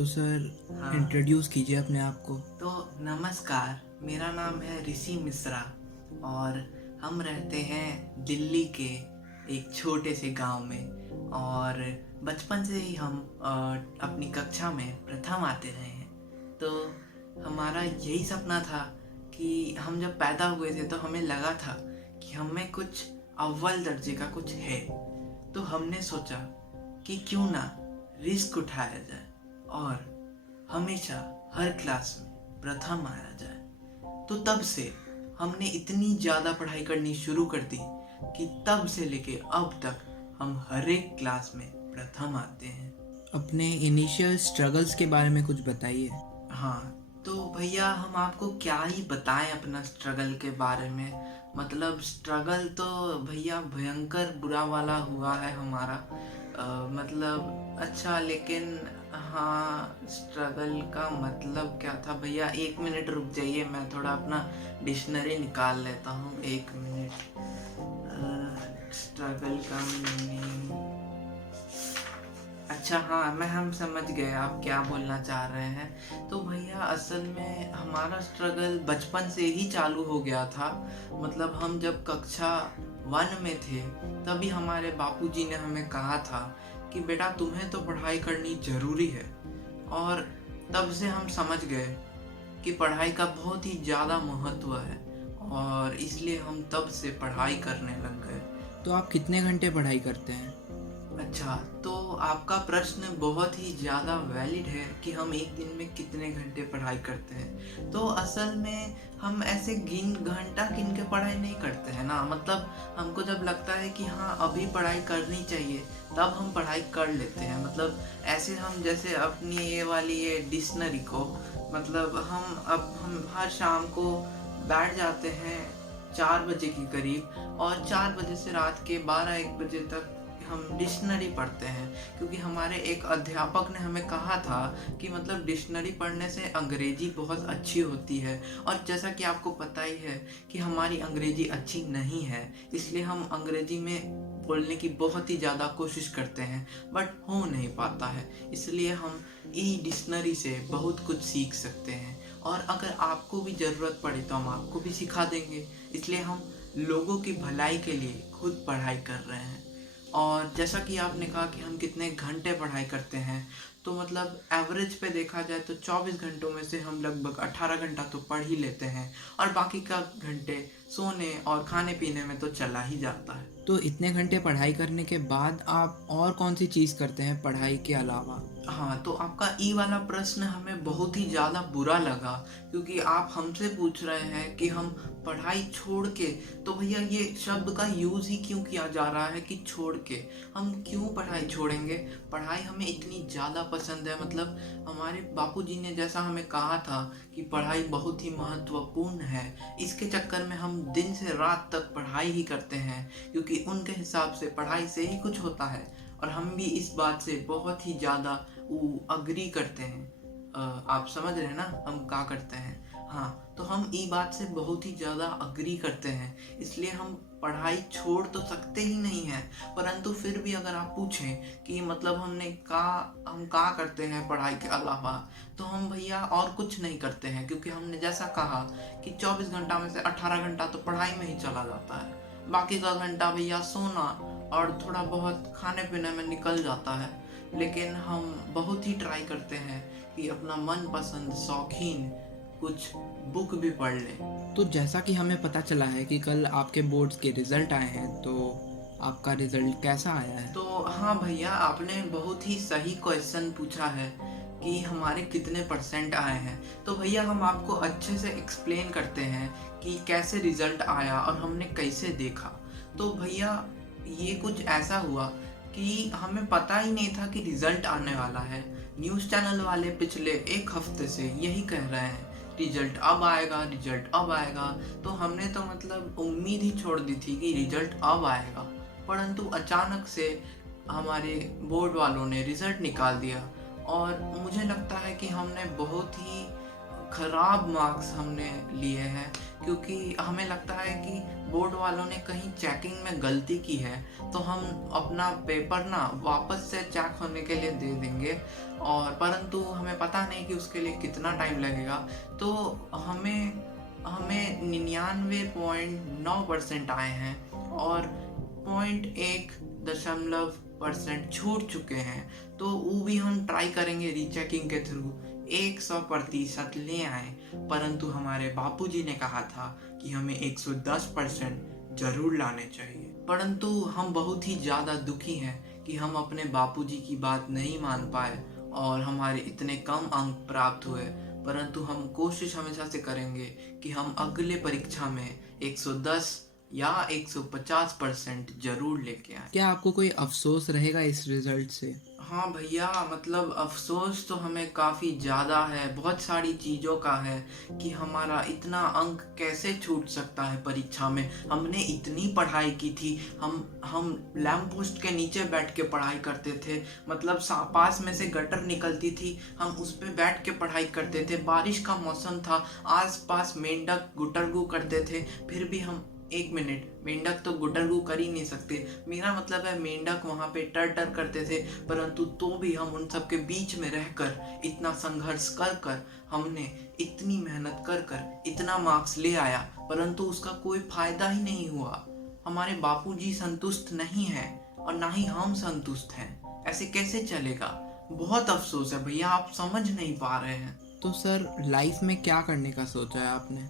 तो सर हाँ। इंट्रोड्यूस कीजिए अपने आप को। तो नमस्कार, मेरा नाम है ऋषि मिश्रा और हम रहते हैं दिल्ली के एक छोटे से गांव में। और बचपन से ही हम अपनी कक्षा में प्रथम आते रहे हैं। तो हमारा यही सपना था कि हम जब पैदा हुए थे तो हमें लगा था कि हमें कुछ अव्वल दर्जे का कुछ है। तो हमने सोचा कि क्यों ना रिस्क उठाया जाए और हमेशा हर क्लास में प्रथम आया जाए। तो तब से हमने इतनी ज़्यादा पढ़ाई करनी शुरू कर दी कि तब से लेके अब तक हम हर एक क्लास में प्रथम आते हैं। अपने इनिशियल स्ट्रगल्स के बारे में कुछ बताइए। हाँ, तो भैया हम आपको क्या ही बताएं अपना स्ट्रगल के बारे में। मतलब स्ट्रगल तो भैया भयंकर बुरा वाला हुआ है हमारा। मतलब अच्छा, लेकिन हाँ, स्ट्रगल का मतलब क्या था भैया? 1 मिनट रुक जाइए, मैं थोड़ा अपना डिक्शनरी निकाल लेता हूँ। 1 मिनट। स्ट्रगल का मीनिंग, अच्छा हाँ, हम समझ गए आप क्या बोलना चाह रहे हैं। तो भैया असल में हमारा स्ट्रगल बचपन से ही चालू हो गया था। मतलब हम जब कक्षा 1 में थे तभी हमारे बापूजी ने हमें कहा था कि बेटा तुम्हें तो पढ़ाई करनी ज़रूरी है। और तब से हम समझ गए कि पढ़ाई का बहुत ही ज़्यादा महत्व है और इसलिए हम तब से पढ़ाई करने लग गए। तो आप कितने घंटे पढ़ाई करते हैं? अच्छा, तो आपका प्रश्न बहुत ही ज़्यादा वैलिड है कि हम एक दिन में कितने घंटे पढ़ाई करते हैं। तो असल में हम ऐसे घंटा गिन के पढ़ाई नहीं करते हैं ना। मतलब हमको जब लगता है कि हाँ अभी पढ़ाई करनी चाहिए तब हम पढ़ाई कर लेते हैं। मतलब ऐसे हम जैसे अपनी ये डिक्शनरी को, मतलब हम हर शाम को बैठ जाते हैं 4 बजे के करीब, और 4 बजे से रात के 12-1 बजे तक हम डिक्शनरी पढ़ते हैं। क्योंकि हमारे एक अध्यापक ने हमें कहा था कि मतलब डिक्शनरी पढ़ने से अंग्रेजी बहुत अच्छी होती है। और जैसा कि आपको पता ही है कि हमारी अंग्रेजी अच्छी नहीं है, इसलिए हम अंग्रेजी में बोलने की बहुत ही ज़्यादा कोशिश करते हैं बट हो नहीं पाता है। इसलिए हम ई डिक्शनरी से बहुत कुछ सीख सकते हैं और अगर आपको भी ज़रूरत पड़े तो हम आपको भी सिखा देंगे। इसलिए हम लोगों की भलाई के लिए खुद पढ़ाई कर रहे हैं। और जैसा कि आपने कहा कि हम कितने घंटे पढ़ाई करते हैं, तो मतलब एवरेज पे देखा जाए तो 24 घंटों में से हम लगभग 18 घंटा तो पढ़ ही लेते हैं और बाकी का घंटे सोने और खाने पीने में तो चला ही जाता है। तो इतने घंटे पढ़ाई करने के बाद आप और कौन सी चीज़ करते हैं पढ़ाई के अलावा? हाँ, तो आपका ई वाला प्रश्न हमें बहुत ही ज़्यादा बुरा लगा, क्योंकि आप हमसे पूछ रहे हैं कि हम पढ़ाई छोड़ के। तो भैया ये शब्द का यूज़ ही क्यों किया जा रहा है कि छोड़ के? हम क्यों पढ़ाई छोड़ेंगे? पढ़ाई हमें इतनी ज़्यादा पसंद है। मतलब हमारे बापूजी ने जैसा हमें कहा था कि पढ़ाई बहुत ही महत्वपूर्ण है, इसके चक्कर में हम दिन से रात तक पढ़ाई ही करते हैं, क्योंकि उनके हिसाब से पढ़ाई से ही कुछ होता है। और हम भी इस बात से बहुत ही ज़्यादा अग्री करते हैं। आप समझ रहे हैं ना हम क्या करते हैं? हाँ, तो हम ई बात से बहुत ही ज़्यादा अग्री करते हैं, इसलिए हम पढ़ाई छोड़ तो सकते ही नहीं हैं। परंतु फिर भी अगर आप पूछें कि मतलब हम क्या करते हैं पढ़ाई के अलावा, तो हम भैया और कुछ नहीं करते हैं, क्योंकि हमने जैसा कहा कि 24 घंटा में से 18 घंटा तो पढ़ाई में ही चला जाता है। बाकी का घंटा भैया सोना और थोड़ा बहुत खाने पीने में निकल जाता है। लेकिन हम बहुत ही ट्राई करते हैं कि अपना मनपसंद शौकीन कुछ बुक भी पढ़ लें। तो जैसा कि हमें पता चला है कि कल आपके बोर्ड्स के रिज़ल्ट आए हैं, तो आपका रिज़ल्ट कैसा आया है? तो हाँ भैया, आपने बहुत ही सही क्वेश्चन पूछा है कि हमारे कितने परसेंट आए हैं। तो भैया हम आपको अच्छे से एक्सप्लेन करते हैं कि कैसे रिज़ल्ट आया और हमने कैसे देखा। तो भैया ये कुछ ऐसा हुआ कि हमें पता ही नहीं था कि रिज़ल्ट आने वाला है। न्यूज़ चैनल वाले पिछले 1 हफ्ते से यही कह रहे हैं रिज़ल्ट अब आएगा, रिज़ल्ट अब आएगा। तो हमने तो मतलब उम्मीद ही छोड़ दी थी कि रिज़ल्ट अब आएगा। परंतु अचानक से हमारे बोर्ड वालों ने रिज़ल्ट निकाल दिया और मुझे लगता है कि हमने बहुत ही खराब मार्क्स हमने लिए हैं, क्योंकि हमें लगता है कि बोर्ड वालों ने कहीं चेकिंग में गलती की है, तो हम अपना पेपर ना वापस से चेक होने के लिए दे देंगे, और परंतु हमें पता नहीं कि उसके लिए कितना टाइम लगेगा। तो हमें हमें 99.9% आए हैं और 0.1% छूट चुके हैं। तो वो भी हम ट्राई करेंगे रीचेकिंग के थ्रू 100% ले आए। परंतु हमारे बापूजी ने कहा था कि हमें 110% जरूर लाने चाहिए। परंतु हम बहुत ही ज़्यादा दुखी हैं कि हम अपने बापूजी की बात नहीं मान पाए और हमारे इतने कम अंक प्राप्त हुए। परंतु हम कोशिश हमेशा से करेंगे कि हम अगले परीक्षा में 110 या 150% जरूर लेके आए। क्या आपको कोई अफसोस रहेगा इस रिजल्ट से? हाँ भैया, मतलब अफसोस तो हमें काफ़ी ज़्यादा है, बहुत सारी चीज़ों का है कि हमारा इतना अंक कैसे छूट सकता है परीक्षा में। हमने इतनी पढ़ाई की थी, हम लैंप पोस्ट के नीचे बैठ के पढ़ाई करते थे, मतलब पास में से गटर निकलती थी, हम उस पर बैठ के पढ़ाई करते थे। बारिश का मौसम था, आस पास मेंढक गुटरगू करते थे, फिर भी हम एक मिनट, मेंढक तो गुटरगू कर ही नहीं सकते, मेरा मतलब है मेंढक वहाँ पे टर टर करते थे, परंतु तो भी हम उन सब के बीच में रहकर इतना संघर्ष कर कर हमने इतनी मेहनत कर कर इतना मार्क्स ले आया, परंतु उसका कोई फायदा ही नहीं हुआ। हमारे बापूजी संतुष्ट नहीं है और ना ही हम संतुष्ट हैं। ऐसे कैसे चलेगा? बहुत अफसोस है भैया, आप समझ नहीं पा रहे हैं। तो सर, लाइफ में क्या करने का सोचा है आपने?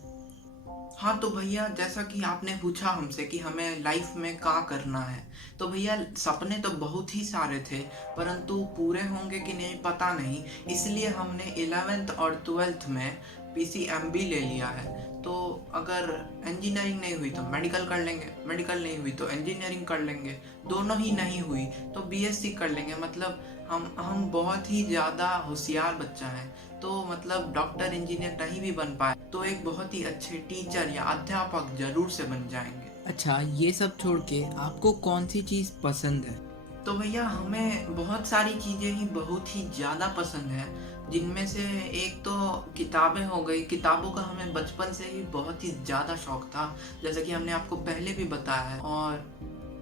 हाँ तो भैया, जैसा कि आपने पूछा हमसे कि हमें लाइफ में क्या करना है, तो भैया सपने तो बहुत ही सारे थे, परंतु पूरे होंगे कि नहीं पता नहीं। इसलिए हमने 11th और 12th में PCMB ले लिया है। तो अगर इंजीनियरिंग नहीं हुई तो मेडिकल कर लेंगे, मेडिकल नहीं हुई तो इंजीनियरिंग कर लेंगे, दोनों ही नहीं हुई तो BSc कर लेंगे। मतलब हम बहुत ही ज़्यादा होशियार बच्चा हैं, तो मतलब डॉक्टर इंजीनियर नहीं भी बन पाए तो एक बहुत ही अच्छे टीचर या अध्यापक जरूर से बन जाएंगे। अच्छा, ये सब छोड़ के आपको कौन सी चीज़ पसंद है? तो भैया हमें बहुत सारी चीज़ें ही बहुत ही ज़्यादा पसंद है, जिनमें से एक तो किताबें हो गई। किताबों का हमें बचपन से ही बहुत ही ज़्यादा शौक था, जैसे कि हमने आपको पहले भी बताया है। और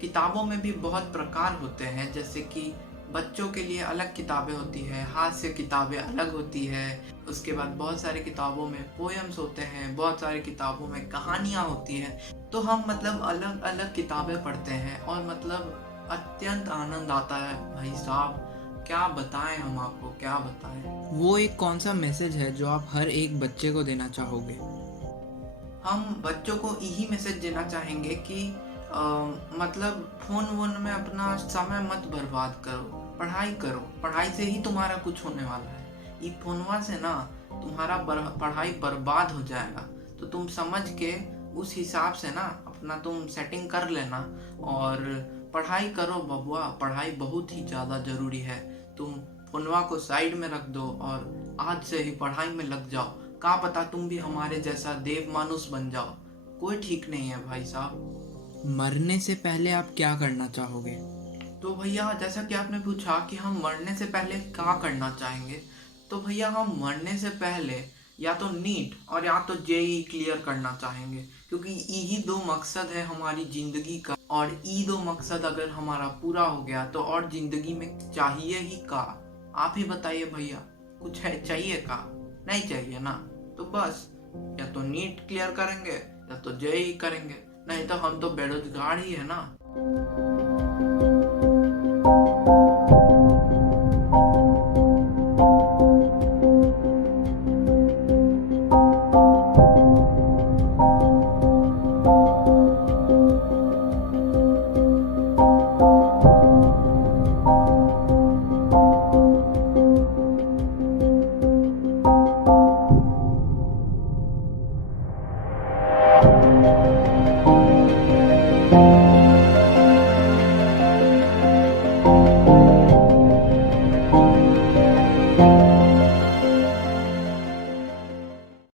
किताबों में भी बहुत प्रकार होते हैं, जैसे कि बच्चों के लिए अलग किताबें होती है, हास्य किताबें अलग होती है, उसके बाद बहुत सारी किताबों में पोएम्स होते हैं, बहुत सारी किताबों में कहानियाँ होती हैं। तो हम मतलब अलग अलग किताबें पढ़ते हैं और मतलब अत्यंत आनंद आता है भाई साहब, क्या बताएं हम आपको, क्या बताएं। वो एक कौन सा मैसेज है जो आप हर एक बच्चे को देना चाहोगे? हम बच्चों को यही मैसेज देना चाहेंगे कि मतलब फोन वोन में अपना समय मत बर्बाद करो, पढ़ाई करो, पढ़ाई से ही तुम्हारा कुछ होने वाला है। ये फोनवा से ना तुम्हारा पढ़ाई बर्बाद हो जाएगा, तो तुम समझ के उस हिसाब से ना अपना तुम सेटिंग कर लेना और पढ़ाई करो बबुआ, पढ़ाई बहुत ही ज़्यादा ज़रूरी है। तुम फोनवा को साइड में रख दो और आज से ही पढ़ाई में लग जाओ, क्या पता तुम भी हमारे जैसा देव मानुष बन जाओ। कोई ठीक नहीं है भाई साहब। मरने से पहले आप क्या करना चाहोगे? तो भैया जैसा कि आपने पूछा कि हम मरने से पहले क्या करना चाहेंगे, तो भैया हम मरने से पहले या तो नीट और या तो JEE क्लियर करना चाहेंगे, क्योंकि यही दो मकसद है हमारी ज़िंदगी का, और ये दो मकसद अगर हमारा पूरा हो गया तो और ज़िंदगी में चाहिए ही का। आप ही बताइए भैया, कुछ है चाहिए का? नहीं चाहिए ना। तो बस या तो नीट क्लियर करेंगे या तो JEE करेंगे, नहीं तो हम तो बेरोजगार ही है ना।